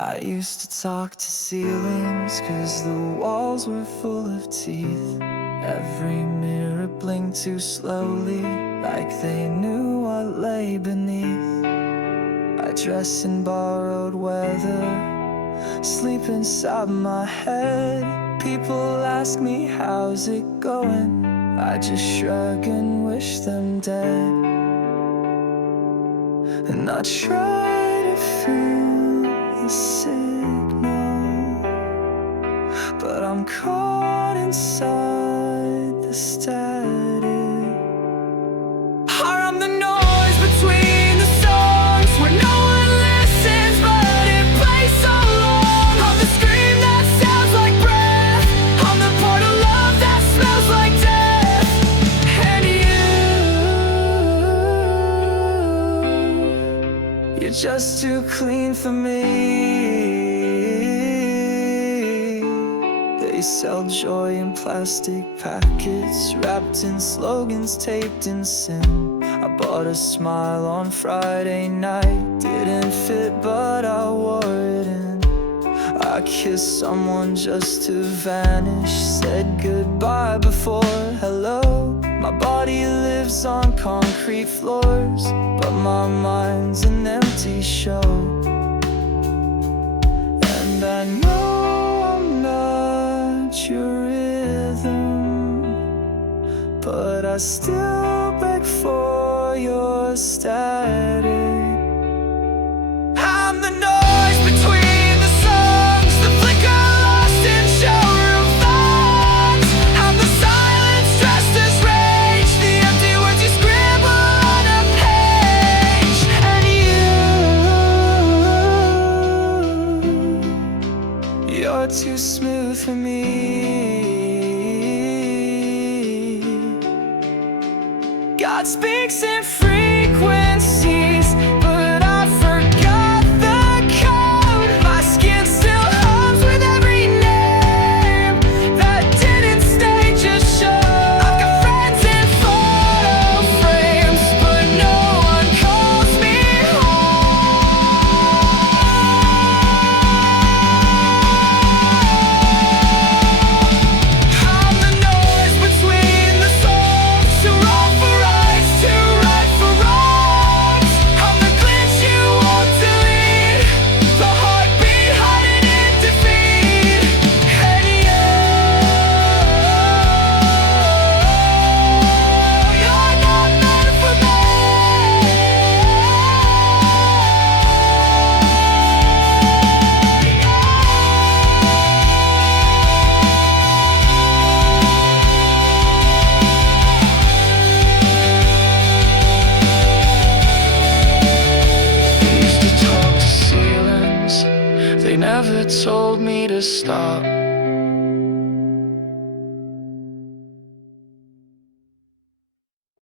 I used to talk to ceilings, 'cause the walls were full of teeth. Every mirror blinked too slowly, like they knew what lay beneath. I dress in borrowed weather, sleep inside my head. People ask me, how's it going? I just shrug and wish them dead. And I try to feel the signal, but I'm caught inside the static. I'm the noise between the songs, where no one listens, but it plays so long. I'm the scream that sounds like breath, I'm the part of love that smells like death. And you're just too clean for me. They sell joy in plastic packets, wrapped in slogans taped in sin. I bought a smile on Friday night, didn't fit but I wore it in. I kissed someone just to vanish, said goodbye before hello. My body lives on concrete floors, but my mind's an empty show. And I know I'm not your rhythm, but I still beg for your static. I'm the noise between the songs, the flicker lost in showroom thoughts. I'm the silence dressed as rage, the empty words you scribble on a page. And you're too smooth for me. God speaks in frequencies, but I forgot the code. My skin still hums with every name that didn't stay, just showed. I've got friends in photo frames, but no one calls me home. I'm the noise between the songs, too wrong for rights, too right for wrongs. I'm the glitch you won't delete, the heartbeat hiding in defeat. And you're not meant for me. They used to talk to ceilings, they never told me to stop.